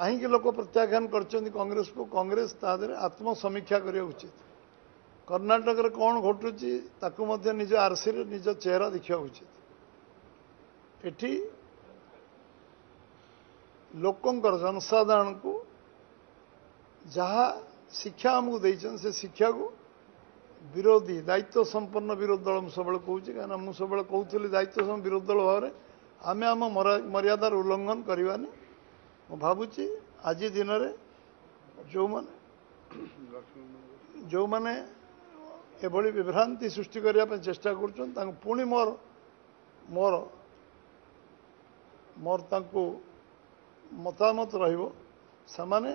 कहीं लोक प्रत्याख्यान कांग्रेस को कांग्रेस तादरे आत्मसमीक्षा करिया उचित। कर्नाटक रे कौन घटुची ताकू मध्य निज आरसी रे निज चेहरा देखा उचित। एठी लोकंकर जनसाधारण को जहा शिक्षा आमको देइछन से शिक्षा को विरोधी दायित्व संपन्न विरोधी दल सब कहूँ कहीं मुझे सब कहूली दायित्व संपन्न विरोधी दल भाव में आम आम मर्यादार उल्लंघन करवानी मु भावुची आज दिन में जो मैंने एभली विभ्रांति सृष्टि करने चेष्टा कर पुणी मोर मोर मोर मतामत रमाने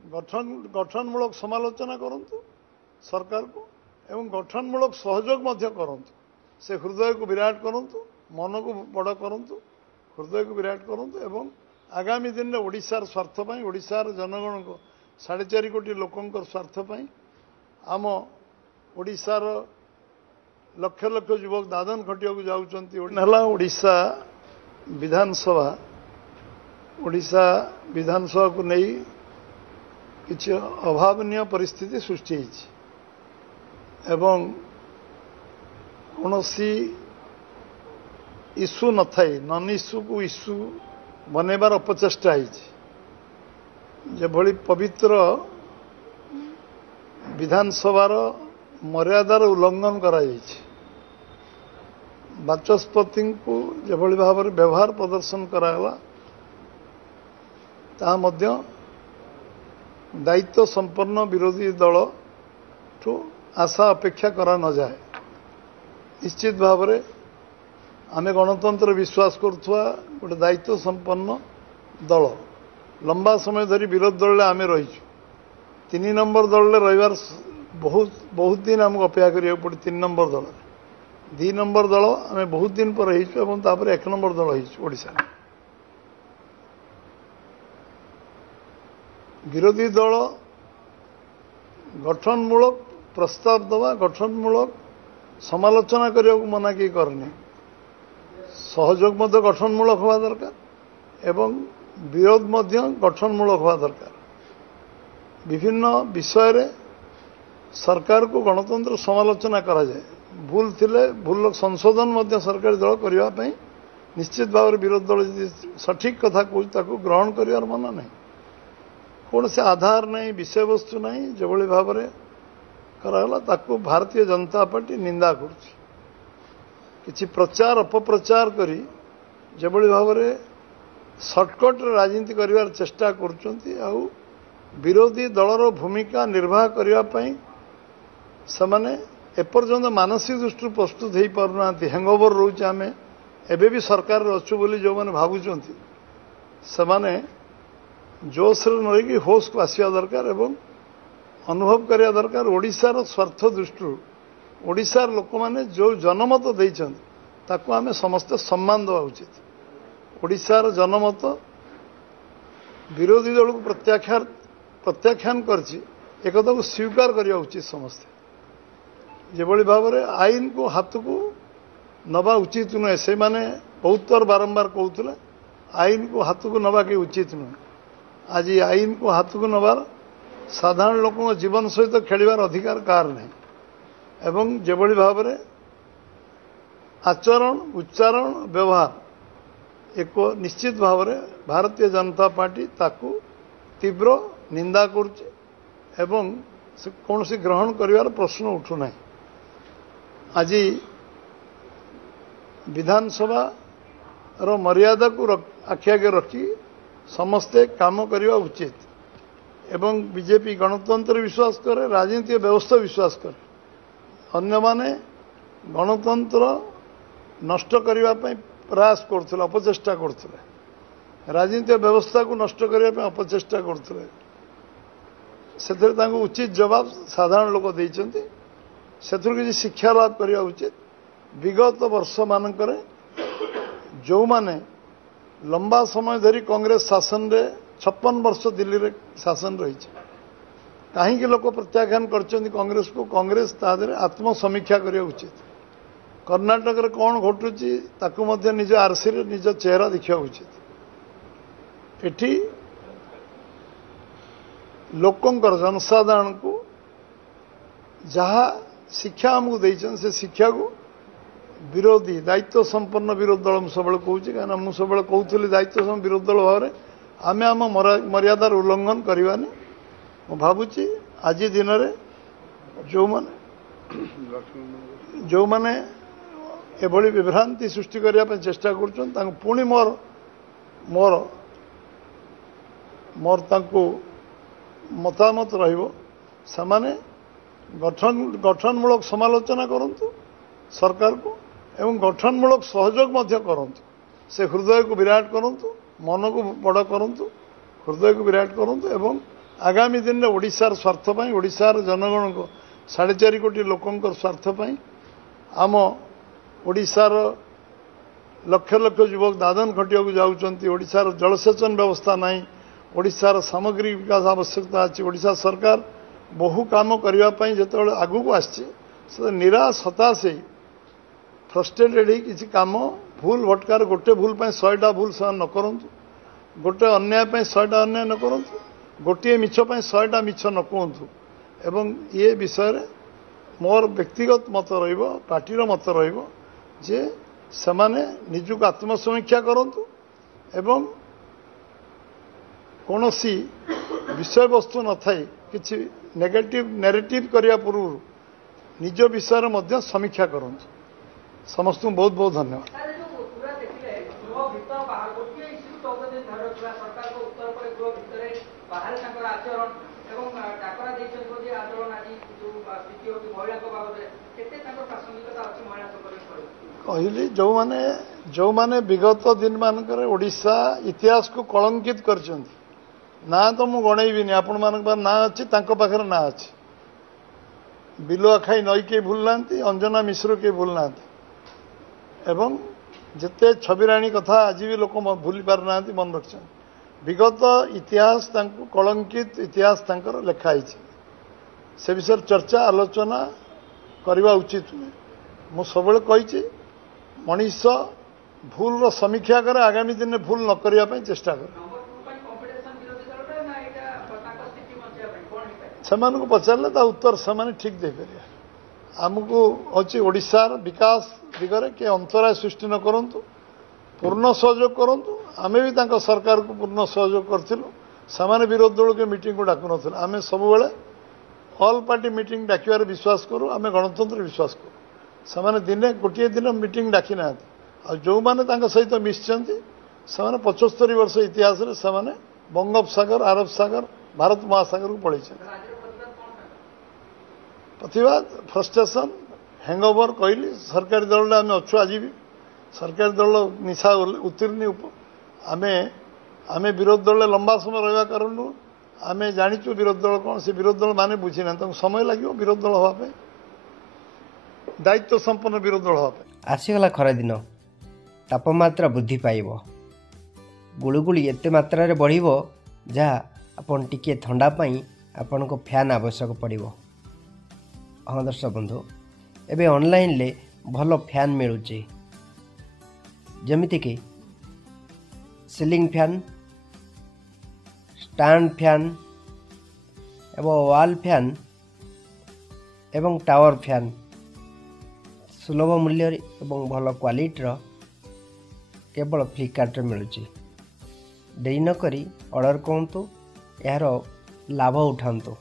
गठनमूलक समालोचना करंतु सरकार को एवं गठनमूलक सहयोग करंतु से हृदय को विराट करंतु मन को बड़ करंतु हृदय को विराट करंतु एवं आगामी दिन में ओडिशार स्वार्थ पाई ओडिशार जनगण को 4.5 कोटी लोकंकर स्वार्थ पाई आम ओडिशार लक्ष लक्ष युवक दादन खटिया को जाउचंती ओडिशा विधानसभा को नहीं किसी अभावनीय परिस्थिति सृष्टि एवं कौनसी इश्यू न थाई नन इश्यू को इश्यू बनैबार अपचेष्टा होभली पवित्र विधानसभार मर्यादार उल्लंघन करा बाचस्पति को जेभली भाव में व्यवहार प्रदर्शन करागला ता मध्य दायित्व संपन्न विरोधी दल ठू आशा अपेक्षा करा न जाए। निश्चित भाव में आमे गणतंत्र विश्वास करुवा गोटे दायित्व संपन्न दल लंबा समय धरी विरोधी दल आमे रहीचु 3 नंबर दल रहीबार बहुत दिन आमको अपेक्षा करिया पड़े 3 नंबर दल 2 नंबर दल आमे बहुत दिन पर रहीचु एवं तापर 1 नंबर दल रहीचु ओडिशा विरोधी दल गठनमूलक प्रस्ताव दवा गठनमूलक समालोचना करने को मना किए करने सहयोग मध्य गठनमूलक हवा दरकार एवं विरोध मध्य गठनमूलक हवा दरकार। विभिन्न विषय रे सरकार को गणतंत्र समालोचना करा जाए भूल थिले भूल संशोधन मध्य सरकारी दल करने निश्चित भाव में विरोधी दल सठिक कथा कहूँ ग्रहण कर मना नहीं कौन से आधार नहीं विषय वस्तु नहीं जो भाव में कराला ताकू भारतीय जनता पार्टी निंदा कर प्रचार अपप्रचार करी जो भाव में सर्टकट राजनीति कर चेष्टा कर विरोधी दलर भूमिका निर्वाह करने से एपर्यंत मानसिक दृष्टि प्रस्तुत हो पारना हैंगओवर रोचे आम एबे भी सरकार अच्छु बोली जो मैंने भावुं से जोश रही होश को आसवा दरकार एवं अनुभव करिया दरकार ओडिशार स्वार्थ दृष्टि ओडिशार लोक मैंने जो जनमत देते आम समस्ते सम्मान देवा उचित। ओडिशार जनमत विरोधी दल को प्रत्याख्यान करछि एकथा को स्वीकार करने उचित समस्ते जेभली भाव में आईन को हाथ को नवा उचित नुहे से माने बहुत थर बारंबार कहते आईन को हाथ को नवा कि उचित नुहे आज आईन को हाथ को नबार साधारण लोक जीवन सहित खेलिबार अधिकार कार नहीं एवं जेभली भाव में आचरण उच्चारण व्यवहार एक निश्चित भाव में भारतीय जनता पार्टी ताकू तीव्र निंदा करुचे एवं से कौन सी ग्रहण करिवार प्रश्न उठुना आज विधानसभा रो मर्यादा को आखि आगे रखी समस्ते काम करने उचित एवं बीजेपी गणतंत्र विश्वास करे राजनीतिक व्यवस्था विश्वास करे अन्य माने गणतंत्र नष्ट करने प्रयास करते अपचेष्टा करते राजनीतिक व्यवस्था को नष्ट करने अपचेष्टा करते से उचित जवाब साधारण लोक देते से किसी शिक्षा लाभ करने उचित। विगत वर्ष मानक जो माने लंबा समय धरी कांग्रेस शासन रे 56 वर्ष दिल्ली रे शासन रही कहीं लोक प्रत्याख्यान कांग्रेस को कांग्रेस तादरे आत्मसमीक्षा करने उचित। कर्नाटक रे कौन घटुची ताकू मध्य निज आरसी रे निज चेहरा देखा उचित। एठी लोकंकर जनसाधारण को जहाँ शिक्षा आमको देछन से शिक्षा को विरोधी दायित्व संपन्न विरोधी दल सब कहूँ कहीं मुझे सब कहूली दायित्व संपन्न विरोधी दल भाव में आम आम मर्यादार उल्लंघन करवानी मु भावुची आज दिन में जो मैंने एभली विभ्रांति सृष्टि करने चेष्टा कर पुणी मोर मोर मोर मतामत रमाने गठनमूलक समालोचना करंतु सरकार को एवं गठनमूलक सहयोग मध्य करंतु से हृदय को विराट करंतु मन को बड़ करंतु हृदय को विराट करंतु एवं आगामी दिन में ओडिशार स्वार्थ पाई ओडिशार जनगण को 4.5 कोटी लोकंकर स्वार्थ पाई आम ओडिशार लक्ष लक्ष युवक दादन खटिया को जाउचंती ओडिशार जलसेचन व्यवस्था नहीं ओडिशार सामग्रिक विकास आवश्यकता अच्छी ओडिशा सरकार बहु काम करने जो आगू को आसी निराश हताश फ्रस्ट्रेटेड किसी काम भूल भटकार गोटे भूल 100टा भूल से न करंतु गोटे अन्याय 100टा अन्याय न करंतु गोटे मिछ 100टा मिछ न कहतु एवं ये विषय मोर व्यक्तिगत मत पार्टीर मत जे सेमाने निजुक आत्मसमीक्षा करंतु एवं कौन सी विषय वस्तु न थाई किसी नेगेटिव नैरेटिव करने पूर्व निज विषय में समीक्षा करूँ समस्त बहुत बहुत धन्यवाद। कहली जो माने विगत दिन मानक ओडिशा इतिहास को कलंकित कर ना तो मु गणेबी आपण मान ना अच्छी पाखे ना अच्छी बिलुआ खाई नई के भूल ना अंजना मिश्र के भूल ना एवं जिते छबिराणी कथा आज भी लोक भूली पार ना मन रख विगत इतिहास कलंकित इतिहास लिखाई से विषय चर्चा आलोचना करवा उचित मु सब कही मनीष भूल समीक्षा करे आगामी दिन में भूल न करने चेष्टा कर को पचारे उत्तर से ठीक दे पारे आमको अच्छी ओडिशार विकास दिगरे के अंतराय सृष्टि न करंतु पूर्ण सहयोग करंतु आमे भी तांका सरकार को पूर्ण सहयोग करथिलु सामान्य विरोधी दल के मीटिंग को डाकु नथिलु आमे सब बेले ऑल पार्टी मीटिंग डाकिबार विश्वास करू आमे गणतंत्र विश्वास करू सामान्य दिने गोटे दिन मीटिंग डाकी ना आ जो माने तांका सहित मिसचंती सामान्य 75 वर्ष इतिहास रे सामान्य बंगोपसागर अरब सागर भारत महासागर को पड़े प्रतिवाद फ्रस्ट्रेशन हैंगओवर कहली सरकारी दल आम अच्छु आज भी सरकारी दल निशा उत्तीर्ण आमे आमे विरोधी दल लंबा समय रहा कारण आम जाचु विरोधी दल कौन से विरोधी दल माने बुझी ना समय लगे विरोधी दल हाँपे दायित्व संपन्न विरोधी दल हाँपे आसीगला खरा दिन तापमात्रा वृद्धि पाइब गुळुगुळी एते मात्रा रे बढ़िबो जहाँ आपन टिके ठंडा पाई आपन को फैन आवश्यक पड़िबो। हाँ दर्शक बंधु एबे ऑनलाइन ले भल फैन मिलुची जमिति कि सीलिंग फैन स्टैंड फैन एवं वॉल फैन एवं टावर फैन सुलभ मूल्य एवं भल क्वालिटीर केवल फ्लिपकार्ट मिलुची देरी न करी ऑर्डर करंतु यार लाभ उठांतु।